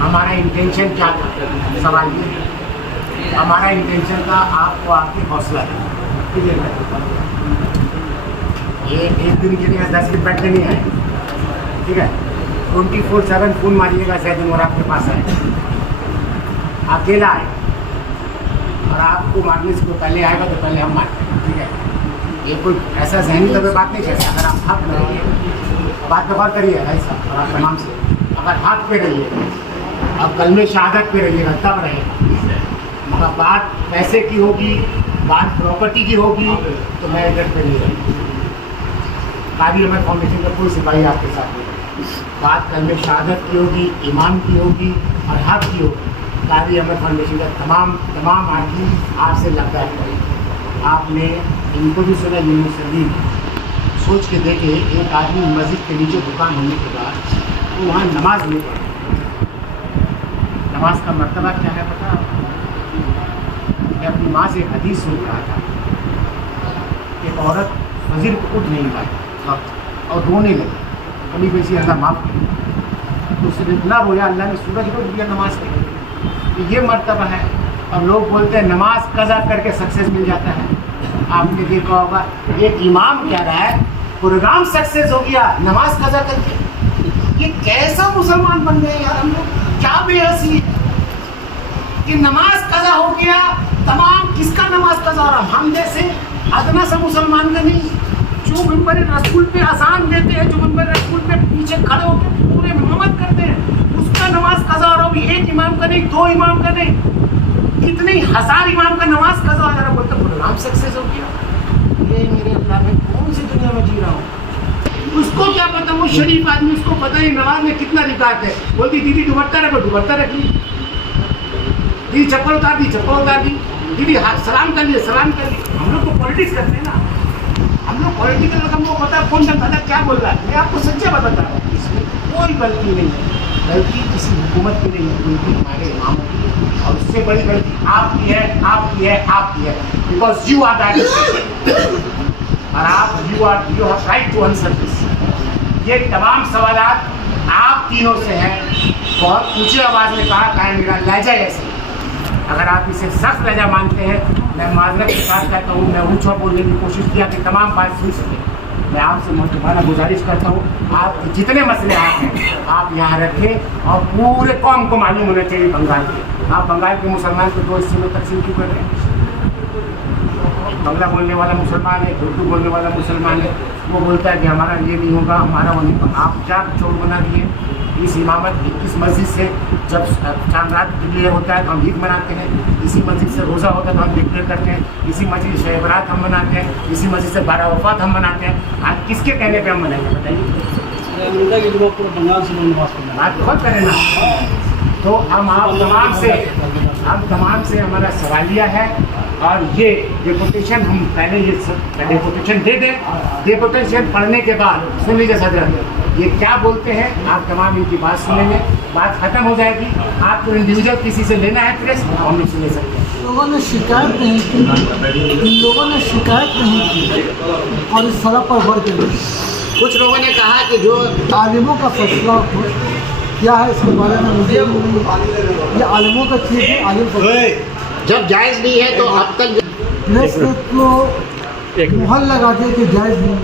हमारा इंटेंशन क्या था, सवाल ये है। हमारा इंटेंशन था आपको आपकी हौसला है, ठीक है। ये एक दिन के लिए 10 मिनट बैठने नहीं आए, ठीक है। 24/7 फ़ोन मारिएगा शायद उम्र आपके पास आए, अकेला आए, और आपको मारने से कोई पहले आएगा तो पहले हम मारते हैं, ठीक है। ये कोई ऐसा जहनी तब बात नहीं करता। अगर आप हक में रहिए, बात पे गौर करिए भाई साहब, और आप तमाम से अगर हक पे रहिए, अब कलमे शहादत पे रहिएगा तब रहेगा। मगर बात पैसे की होगी, बात प्रॉपर्टी की होगी तो मैं इधर पे नहीं रहूँगा। कादिर अहमद फाउंडेशन का कोई सिपाही आपके साथ नहीं, बात कलमे शहादत की होगी, ईमान की होगी और हक की होगी। कादिर अहमद फाउंडेशन का तमाम आदमी आपसे लगता है। आपने इनको भी सुना, यूनिवर्सिटी सोच के देखे, एक आदमी मस्जिद के नीचे दुकान होने के बाद वो वहाँ नमाज नहीं पढ़ा। नमाज का मर्तबा क्या है पता आपको? मैं अपनी माँ से एक हदीस सुन रहा था। एक औरत फजर को उठ नहीं पाई और रोने लगी, कभी वैसी अल्लाह माफ़ करे। तो उसने इतना रोया, अल्लाह ने सूरज को दिया नमाज के लिए। तो ये मर्तबा है। अब लोग बोलते हैं नमाज कज़ा करके सक्सेस मिल जाता है। आपने देखा होगा एक इमाम कह रहा है प्रोग्राम सक्सेस हो गया नमाज कज़ा करके। ये कैसा मुसलमान बन गए यार हम लोग, क्या बेहसी है कि नमाज कज़ा हो गया। तमाम किसका नमाज कज़ा हो रहा? हम जैसे अदना सा मुसलमान का नहीं, जो मिंबर रसूल पे अजान देते हैं, जो मिंबर रसूल पे पीछे खड़े होकर पूरे इमामत करते हैं, उसका नमाज कज़ा हो रहा हो। एक इमाम का नहीं, 2 इमाम का नहीं, कितने हजार इमाम का नमाज कज़ा हो रहा। बोलते प्रोग्राम सक्सेस हो गया। ये मेरे अल्लाह में कौन सी दुनिया में जी रहा हूँ? उसको क्या पता, वो शरीफ आदमी, उसको पता ही नमाज में कितना रिकात है। बोलती दीदी दुपट्टा रखो, दुपट्टा रख ली, दीदी चप्पल उतार दी, चप्पल उतार दी, दीदी सलाम कर लिए, सलाम कर ली। हम लोग तो पॉलिटिक्स करते हैं ना, हम लोग पॉलिटिकल, हमको पता कौन सा दादा क्या बोल रहा है। मैं आपको सच्चा बात बता रहा हूँ, इसमें कोई गलती नहीं है। गलती किसी हुकूमत की नहीं है, गलती हमारे इमामों की। और उससे बड़ी गलती आपकी है, आपकी है, आपकी है, बिकॉज यू आर दैट और आप you have right to answer this. ये तमाम सवालात आप तीनों से हैं। बहुत ऊंची आवाज़ में कहा है, मेरा लहजा ऐसे। अगर आप इसे सख्त लहजा मानते हैं, मैं माजरत के साथ कहता हूँ, मैं ऊँचा बोलने की कोशिश किया कि तमाम बात सुन सकें। मैं आपसे दोबारा गुजारिश करता हूँ, आप जितने मसले आप हैं आप यहाँ रखें और पूरे कौम को मालूम होना चाहिए बंगाल के। आप बंगाल के मुसलमान को 2 हिस्से में तकसीम क्यों कर रहे हैं? बंगला बोलने वाला मुसलमान है, उर्दू बोलने वाला मुसलमान है, वो बोलता है कि हमारा ये नहीं होगा, हमारा वो नहीं होगा। आप 4 चोर बना दिए। इस इमामत इस मस्जिद से जब चांद रात क्लियर होता है तो हम ईद मनाते हैं, इसी मस्जिद से रोज़ा होता है तो हम डिक्लेयर करते हैं, इसी मस्जिद से शब बारात हम मनाते हैं, इसी मस्जिद से 12 वफ़ात हम मनाते हैं। आज किसके कहने पे हम मनाएंगे बताइए? बात बहुत करें ना। तो हम तमाम से हमारा सवालिया है, और ये डेपुटेशन हम पहले डेपुटेशन दे दें। डेपुटेशन पढ़ने के बाद सुन लीजिए सदर, ये क्या बोलते हैं, आप तमाम इनकी बात सुनेंगे, बात खत्म हो जाएगी। आपको इंडिविजुअल किसी से लेना है प्रेस, हम लोग से ले सकते हैं। लोगों ने शिकायत नहीं की, इन लोगों ने शिकायत नहीं की और इस सड़क पर बढ़ के कुछ लोगों ने कहा कि जो आलिमों का फैसला क्या है इसके बारे में मुझे ये आलिमों का चीज़ है। आलिम जब जायज़ नहीं है तो अब तक प्रेस को मुहर लगा दिया कि जायज़ नहीं।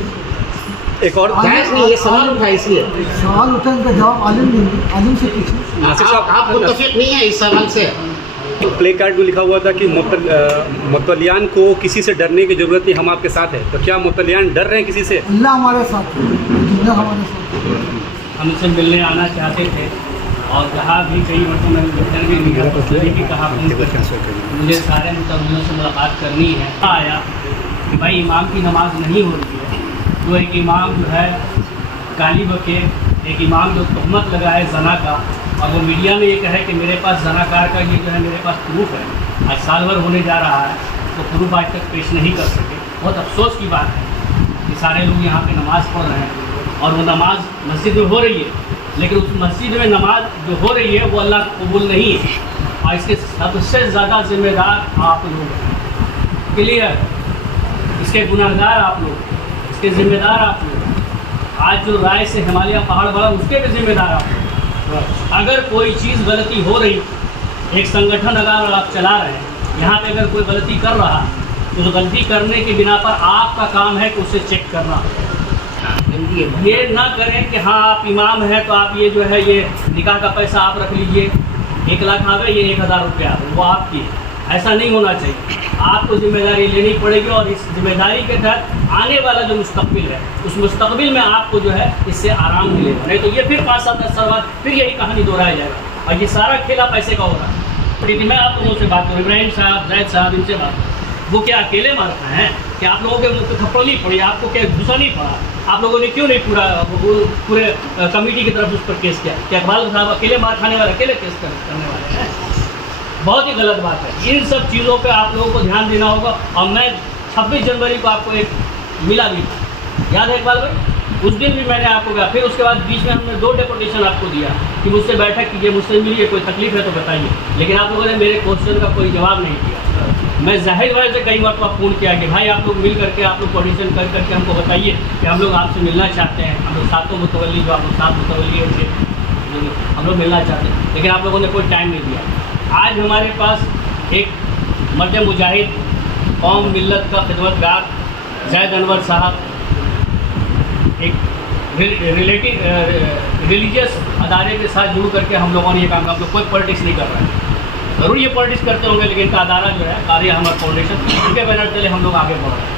एक और जायज़ नहीं, ये सवाल उठा इसलिए सवाल उठा, इनका जवाब आलिम नहीं, आलिम से पूछिए। आप मुत्तफिक नहीं है इस सवाल से? प्ले कार्ड में लिखा हुआ था कि मुतलियान को किसी से डरने की ज़रूरत नहीं, हम आपके साथ हैं। तो क्या मुतलियान डर रहे हैं किसी से? अल्लाह हमारे साथ है, दुनिया हमारे साथ है। हम इनसे मिलने आना चाहते थे और जहाँ भी कई मरतबा मैंने लेटर भी लिखा, भी कहा मुझे सारे मुतलियों से मुलाकात करनी है। आया कि भाई इमाम की नमाज नहीं हो रही है, तो एक इमाम जो है गाली बके, एक इमाम जो तहमत लगाए जना का, और वो मीडिया में ये कहे कि मेरे पास जनाकार का ये जो है मेरे पास प्रूफ है, आज साल भर होने जा रहा है तो प्रूफ आज तक पेश नहीं कर सके। बहुत अफसोस की बात है कि सारे लोग यहाँ पे नमाज़ पढ़ रहे हैं और वो नमाज मस्जिद में हो रही है, लेकिन उस मस्जिद में नमाज जो हो रही है वो अल्लाह कबूल नहीं है, और इसके सबसे ज़्यादा जिम्मेदार आप लोग हैं। क्लियर? इसके गुनहगार आप लोग, इसके ज़िम्मेदार आप लोग। आज जो राय से हिमालय पहाड़ बढ़ा उसके भी जिम्मेदार आप लोग। तो अगर कोई चीज़ गलती हो रही, एक संगठन अगर आप चला रहे हैं, यहाँ पे अगर कोई गलती कर रहा तो उस गलती करने के बिना पर आपका काम है कि उसे चेक करना। ये ना करें कि हाँ आप इमाम हैं तो आप ये जो है ये निकाह का पैसा आप रख लीजिए, 1 लाख आ गए, ये 1000 रुपया वो आपकी, ऐसा नहीं होना चाहिए। आपको जिम्मेदारी लेनी पड़ेगी और इस जिम्मेदारी के तहत आने वाला जो मुस्तकबिल है उस मुस्तकबिल में आपको जो है इससे आराम मिलेगा। नहीं तो ये फिर 5-7 साल बाद फिर यही कहानी दोहराया जाएगा और ये सारा खेला पैसे का हो रहा है। मैं आप लोगों से बात करूँ, इब्राहिम साहब, जैद साहब, इनसे बात, वो क्या अकेले मार रहे हैं? क्या आप लोगों के थप्पड़ नहीं पड़ी? आपको क्या गुस्सा नहीं पड़ा? आप लोगों ने क्यों नहीं पूरे कमेटी की तरफ उस पर केस किया? क्या इकबाल साहब अकेले मार खाने वाले अकेले केस करने वाले हैं? बहुत ही गलत बात है। इन सब चीज़ों पे आप लोगों को ध्यान देना होगा। और मैं 26 जनवरी को आपको एक मिला भी था, याद है इकबाल भाई? उस दिन भी मैंने आपको कहा, फिर उसके बाद बीच में हमने 2 डेपुटेशन आपको दिया कि मुझसे बैठक कीजिए, मुझसे मिलिए, कोई तकलीफ है तो बताइए, लेकिन आप लोगों ने मेरे क्वेश्चन का कोई जवाब नहीं दिया। मैं जाहिर भाई से कई मरतबा फ़ोन किया कि भाई आप लोग मिल करके आप लोग कोऑर्डिनेशन कर करके हमको बताइए कि हम लोग आपसे मिलना चाहते हैं, हम लोग सातों मुतवल्ली जो आप लोग 7 मुतवल्ली थे हम लोग मिलना चाहते हैं, लेकिन आप लोगों ने कोई टाइम नहीं दिया। आज हमारे पास एक मर्द मुजाहिद, कौम मिल्लत का खिदमतगार जैद अनवर साहब, एक रिलीजियस अदारे के साथ जुड़ करके हम लोगों ने ये काम, हम लोग कोई पॉलिटिक्स नहीं कर रहे हैं। ज़रूर ये पॉलिटिक्स करते होंगे लेकिन इनका अदारा जो है कार्य हमारा फाउंडेशन, उनके बैनर चले हम लोग आगे बढ़ रहे हैं।